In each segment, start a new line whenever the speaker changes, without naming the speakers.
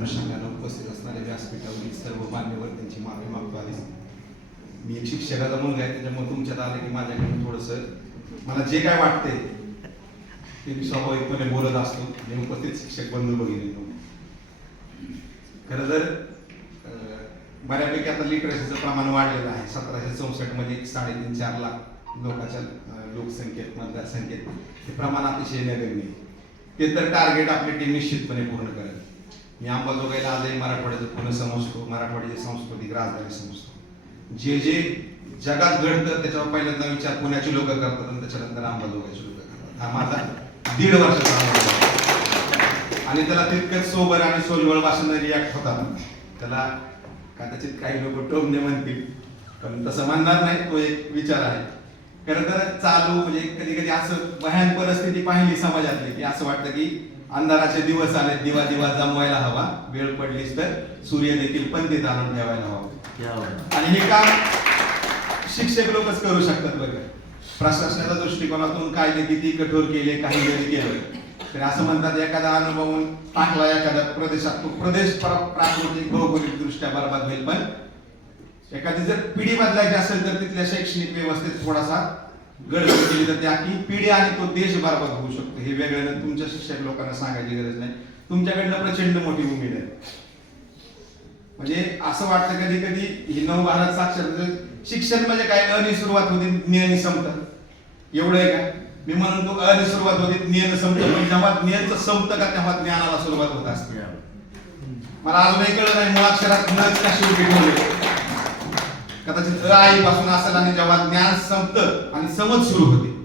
अनुषंगानं उपस्थित असणारे व्यासपीठावरील सर्व मान्यवर त्यांची माफी मागतो आधीच. मी एक शिक्षकाचा मुलगा आहे त्याच्यामुळे तुमच्यात आले की माझ्याकडून थोडंसं मला जे काय वाटते ते मी स्वाभाविकपणे बोलत असतो. आणि उपस्थित शिक्षक बंधू बघितले खरं तर अं, बऱ्यापैकी आता लिटरेसीचं प्रमाण वाढलेलं आहे. सतराशे चौसष्टमध्ये साडेतीन चार लाख लोकांच्या लोकसंख्येत मतदारसंख्येत हे प्रमाण अतिशय नगण्य ते तर टार्गेट आपली टीम निश्चितपणे पूर्ण करेल. मी अंबाजोगाईला आजही मराठवाड्याचं पुणे समजतो मराठवाड्याची सांस्कृतिक राजधानी समजतो. जे जे जगात घडतं त्याच्यावर पहिल्यांदा विचार पुण्याची लोक करतात आणि त्याच्यानंतर अंबाजोगाईची लोक करतात. हा माझा दीड वर्षाचा अनुभव आणि त्याला तितकंच सोबर आणि सोलवळ भाषण रिॲक्ट होतात. त्याला कदाचित काही लोक टोमने म्हणतील पण तसं म्हणणार नाही तो एक विचार आहे. खरं तर चालू म्हणजे कधी कधी असं भयान परिस्थिती पाहिली समाजातली की असं वाटतं की अंधाराचे दिवस आले दिवा दिवा जमवायला हवा. वेळ पडलीच तर सूर्य देखील पंथीत आणून ठेवायला हवा. आणि हे काम शिक्षक लोकच करू शकतात बघा. प्रशासनाच्या दृष्टिकोनातून कायदे किती कठोर केले काही जरी केलं तर असं म्हणतात एखादा अनुभवून टाकला एखाद्या प्रदेशात तो प्रदेश प्रा- प्राकृतिक भौगोलिक दृष्ट्या बरबाद होईल. पण एखादी जर पिढी बदलायची असेल तर तिथल्या शैक्षणिक व्यवस्थेत थोडासा गडबड केली तर त्या की पिढी आणि तो देश बरबाद होऊ शकतो. हे वेगळं तुमच्या शिक्षक लोकांना सांगायची गरज नाही. तुमच्याकडनं प्रचंड मोठी उमेद आहे. म्हणजे असं वाटतं कधी कधी ही नव भारत साक्षर शिक्षण म्हणजे काय? अनी सुरुवात होते ज्ञानी संपत. एवढं आहे का? मी म्हणून तो अनी सुरुवात होते ज्ञान संपत. पण जेव्हा ज्ञानचं संपतं का तेव्हा ज्ञानाला सुरुवात होत असते. मला अजूनही कळलं नाही मुळाक्षरात नच कशी उभी ठेवली. कदाचित अ आईपासून असेल आणि जेव्हा ज्ञान संपत आणि समज सुरू होते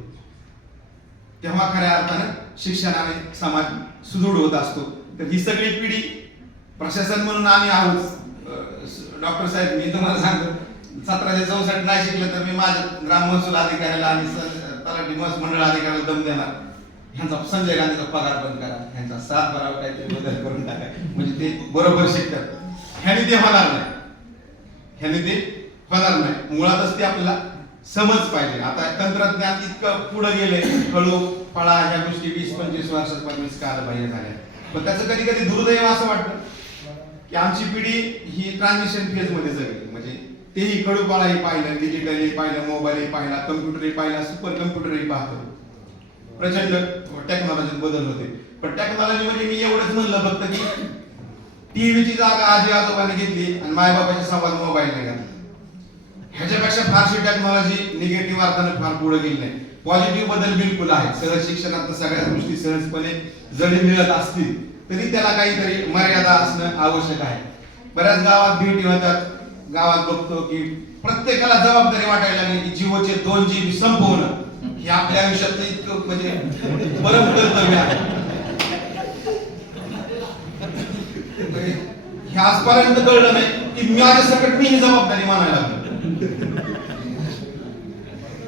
तेव्हा खऱ्या अर्थानं शिक्षण आणि समाज सुदृढ होत असतो. तर ही सगळी पिढी प्रशासन म्हणून आम्ही आहोत. डॉक्टर साहेब मी तुम्हाला सांगतो सतराशे चौसष्ट नाही शिकलं तर मी माझ्या ग्राम महसूल अधिकाऱ्याला आणि तलाठी महसूल मंडळ अधिकाऱ्याला दम देणार. ह्यांचा संजय गांधीचा पगार बंद करा. ह्यांचा साथ भरावा काहीतरी बदल करून टाका. म्हणजे ते बरोबर शिकतात. ह्याने ते होणार नाही. ह्याने ते होणार नाही मुळातच ते आपल्याला समज पाहिजे. आता तंत्रज्ञान इतकं पुढे गेले हळू फळा ह्या गोष्टी वीस पंचवीस वर्षात पंचवीस कालबाह्य झाल्या. पण त्याचं कधी कधी दुर्दैव असं वाटतं की आमची पिढी ही ट्रान्झिशन फेजमध्ये जगली. म्हणजे तेही कडू पाळाही पाहिलं डिजिटलही पाहिलं मोबाईलही पाहिला कम्प्युटरही पाहिला सुपर कम्प्युटरही पाहतो. प्रचंड टेक्नॉलॉजीत बदल होते. पण टेक्नॉलॉजी म्हणजे मी एवढंच म्हणलं फक्त की टीव्हीची जागा आजी आजोबाने घेतली आणि मायबापाच्या संवाद मोबाईलने घातला. ह्याच्यापेक्षा फारशी टेक्नॉलॉजी निगेटिव्ह अर्थानं फार पुढे गेली नाही. पॉझिटिव्ह बदल बिलकुल आहे सहज शिक्षणात सगळ्या गोष्टी सहजपणे जरी मिळत असतील तरी त्याला काहीतरी मर्यादा असणं आवश्यक आहे. बऱ्याच गावात भेटी होतात. गावात बघतो की प्रत्येकाला जबाबदारी वाटायला लागली की जिओचे दोन जी संपवणं हे आपल्या आयुष्यातलं इतकं म्हणजे परम कर्तव्य आहे. म्हणजे आजपर्यंत कळलं नाही की माझ्या सकट मी ही जबाबदारी मानायला लागलो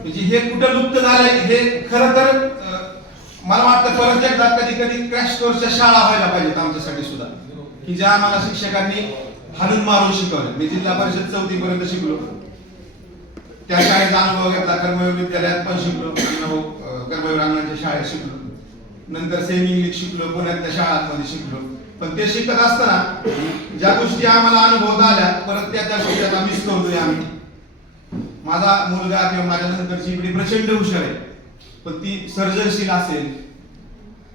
म्हणजे हे कुठं लुप्त झालंय? हे खरं तर मला वाटतं परत एकदा कधी कधी क्रॅश कोर्सच्या शाळा व्हायला पाहिजेत आमच्यासाठी सुद्धा. की ज्या आम्हाला शिक्षकांनी हाणून मारून शिकवलं. मी जिल्हा परिषद चौथी पर्यंत शिकलो. त्या शाळेचा अनुभव घेतला कर्मवीर विद्यालयात पण शिकलो. अनुभव कर्मवीर शाळेत शिकलो. नंतर सेमी इंग्लिश शिकलो पुण्यातल्या शाळांमध्ये शिकलो. पण ते शिकत असताना ज्या गोष्टी आम्हाला अनुभवता आल्या परत त्या त्या गोष्टी आता मिस करतोय आम्ही. माझा मुलगा किंवा माझ्या नंतरची पिढी प्रचंड हुशार आहे. पण ती सर्जनशील असेल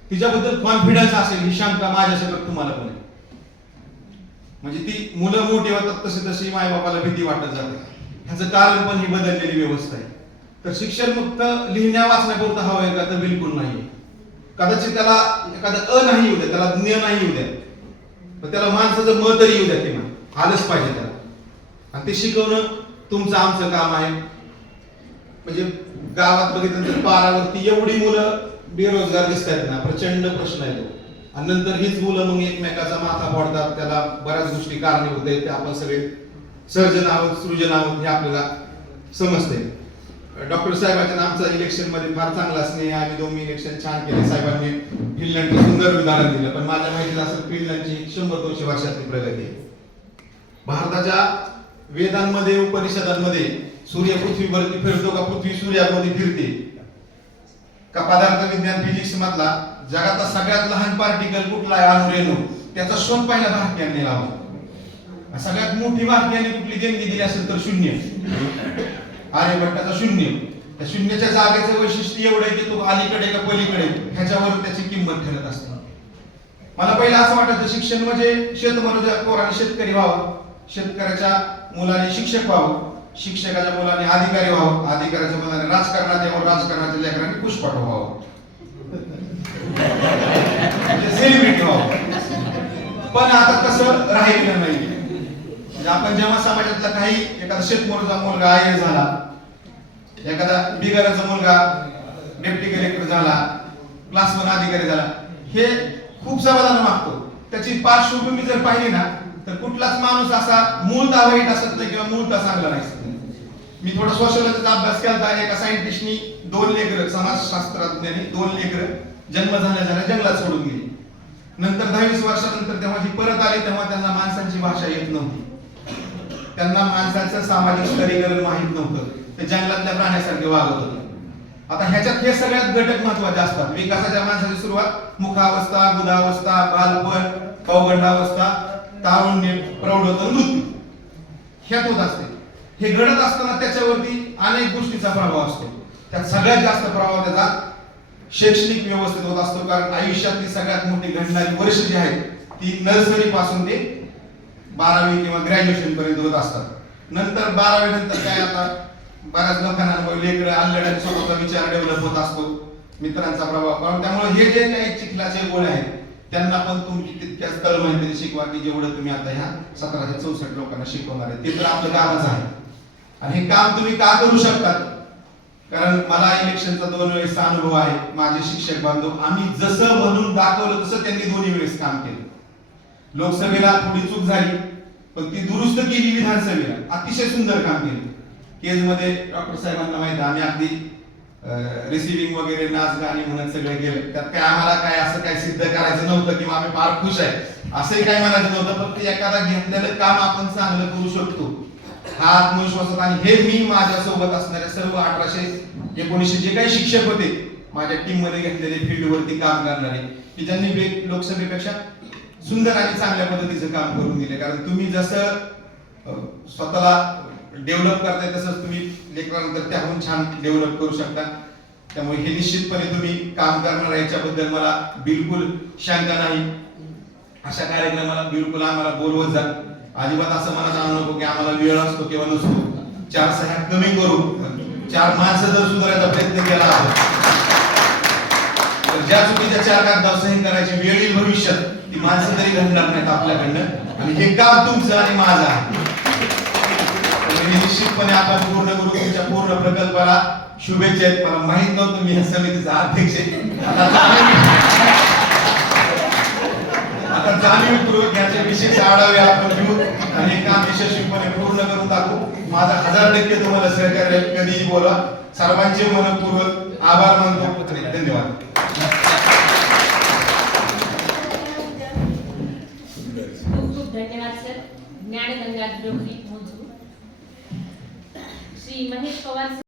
तिच्याबद्दल कॉन्फिडन्स असेल ही क्षमता माझ्यासकट तुम्हाला पण आहे. म्हणजे ती मुलं मोठी होतात तसे तशी मायबापाला भीती वाटत जाते. ह्याचं कारण पण ही बदललेली व्यवस्था आहे. तर शिक्षण फक्त लिहिण्या वाचण्यापुरतं हवं आहे का? तर बिलकुल नाही कदाचित त्याला एखादं अ नाही येऊ द्या त्याला ज्ञ नाही येऊ द्या. पण त्याला माणसाचं म तरी येऊ द्या किमान आलंच पाहिजे त्याला. आणि ते शिकवणं तुमचं आमचं काम आहे. म्हणजे गावात बघितलं तर पारावरती एवढी मुलं बेरोजगार दिसत आहेत ना प्रचंड प्रश्न आहे तो. आणि नंतर हीच मुलं मग एकमेकाचा माथा फोडतात त्याला बऱ्याच गोष्टी कारणीभूत आहेत ते आपण सगळे सर्जन आहोत सृजन आहोत हे आपल्याला समजते डॉक्टर साहेबांच्या आमचा इलेक्शनमध्ये फार चांगला स्नेह आम्ही दोन इलेक्शन छान केले. साहेबांनी फिनलंडचं सुंदर उदाहरण दिलं. पण माझ्या माहितीला असं फिनलंडची शंभर दोनशे वर्षातली प्रगती आहे. भारताच्या वेदांमध्ये उपनिषदांमध्ये सूर्य पृथ्वीवरती फिरतो का? पृथ्वी सूर्यामध्ये फिरते. का पदार्थ विज्ञान फिजिक्स मधला जगातला सगळ्यात लहान पार्टिकल कुठला आहे? अणुरेणू त्याचा शोध पहिला भारतीयांनी लावला सगळ्यात मोठी भारतीयांनी कुठली देणगी दिली असेल तर शून्य. आर्यभट्टाचा शून्य. त्या शून्याच्या जागेचं वैशिष्ट्य एवढं आहे की तो अलीकडे का पलीकडे ह्याच्यावर त्याची किंमत ठरत असते. मला पहिलं असं वाटायचं शिक्षण म्हणजे शेतमनुजा पोराने शेतकरी व्हावं. शेतकऱ्याच्या मुलाने शिक्षक व्हावं शिक्षकाच्या मुलाने अधिकारी व्हावं अधिकाऱ्याच्या मुलाने राजकारणात यावं राजकारणाच्या लेकरांनी पुष्पाट व्हावं. म्हणजे सेलिब्रिटी व्हावं. पण आता तसं राहिलेलं नाही. म्हणजे आपण जेव्हा समाजातला काही एखादा शेतमोरचा मुलगा आय झाला एखादा बिगाराचा मुलगा डेप्टी कलेक्टर झाला क्लास वन अधिकारी झाला हे खूप समाधान मागतो. त्याची पार्श्वभूमी जर पाहिली ना तर कुठलाच माणूस असा मूळतः वाईट असत नाही किंवा मूळतः चांगला नाही. मी थोडा सोशलॉजीचा अभ्यास केला एका सायंटिस्टनी दोन लेकर समाजशास्त्रज्ञांनी दोन लेकर जन्म झाल्या झाल्या जंगलात सोडून गेली. नंतर दहावीस वर्षानंतर तेव्हा ती परत आली तेव्हा त्यांना माणसांची भाषा येत नव्हती. त्यांना माणसाचं सामाजिक स्तरीकरण माहीत नव्हतं. ते जंगलातल्या प्राण्यासारखे वागत होते. आता ह्याच्यात हे सगळ्यात घटक महत्त्वाचे असतात. विकासाच्या माणसाची सुरुवात मुखावस्था गुदावस्था बालपण पौगंडावस्था तारुण्य प्रौढता मृत्यू ह्यात होत असते. हे घडत असताना त्याच्यावरती अनेक गोष्टीचा प्रभाव असतो. त्यात सगळ्यात जास्त प्रभाव त्याचा शैक्षणिक व्यवस्थेत होत असतो. कारण आयुष्यातली सगळ्यात मोठी घडणारी वर्ष जी आहेत ती नर्सरी पासून ते बारावी किंवा ग्रॅज्युएशन पर्यंत होत असतात. नंतर बारावी नंतर काय आता बऱ्याच लोकांना लेकडं आल्लड स्वतःचा विचार डेव्हलप होत असतो. मित्रांचा प्रभाव कारण त्यामुळे हे जे काही चिखलाचे गोळे आहेत त्यांना पण तुमची तितक्याच तळमळीने शिकवा की जेवढं तुम्ही आता ह्या सतराशे चौसष्ट लोकांना शिकवणार आहे. ते तर आपलं कामच आहे. आणि हे काम तुम्ही का करू शकतात? कारण मला इलेक्शनचा दोन वेळेस अनुभव आहे. माझे शिक्षक बांधव आम्ही जसं म्हणून दाखवलं तसं त्यांनी दोन्ही वेळेस काम केलं. लोकसभेला थोडी चूक झाली पण ती दुरुस्त केली विधानसभेला. अतिशय सुंदर काम केलं. केजमध्ये डॉक्टर साहेबांना माहिती आम्ही अगदी रिसिव्हिंग वगैरे नाच गाणी म्हणत सगळे गेले. त्यात काय आम्हाला काय असं काय सिद्ध करायचं नव्हतं किंवा आम्ही फार खुश आहे. असंही काय म्हणायचं नव्हतं फक्त एखादा घेतलेलं काम आपण चांगलं करू शकतो. हा आत्मविश्वास होता आणि हे मी माझ्या सोबत असणाऱ्या सर्व अठराशे एकोणीसशे जे काही शिक्षक होते माझ्या टीममध्ये घेतलेले फील्ड वरती काम करणारे की ज्यांनी लोकसभेपेक्षा सुंदर आणि चांगल्या पद्धतीचं काम करून दिले. कारण तुम्ही जसं स्वतःला डेव्हलप करताय तसंच तुम्ही लेकरानंतर त्याहून छान डेव्हलप करू शकता. त्यामुळे हे निश्चितपणे तुम्ही काम करणार याच्याबद्दल मला बिलकुल शंका नाही. अशा कार्यक्रमाला बिलकुल आम्हाला बोलवत जा. अजिबात असं मनात आणू नको की आम्हाला वेळ असतो किंवा नसतो. चार सह्या कमी करू. चार माणसं जर सुधारायचा प्रयत्न केला तर ज्या चुकीच्या चार कागदावर सही करायची वेळ भविष्यात ती माणसं तरी घडणार नाहीत आपल्याकडनं. आणि हे काम तुमचं आणि माझं आहे. आणि निश्चितपणे आपण पूर्ण करू तुमच्या पूर्ण प्रकल्पाला शुभेच्छा आहेत. मला माहीत नव्हतं मी या समितीचा अध्यक्ष आहे. आता जाणीव- आता जाणीवपूर्वक याचे विशेष आढावे आपण घेऊ. आणि काम यशस्वीपणे पूर्ण करून टाकू. माझा हजार टक्के तुम्हाला सहकार्य कधीही बोला. सर्वांचे मनपूर्वक आभार मानतो. धन्यवाद.
धन्यवाद सर. ज्ञानगंगा द्रोही Свій магніт поверсі.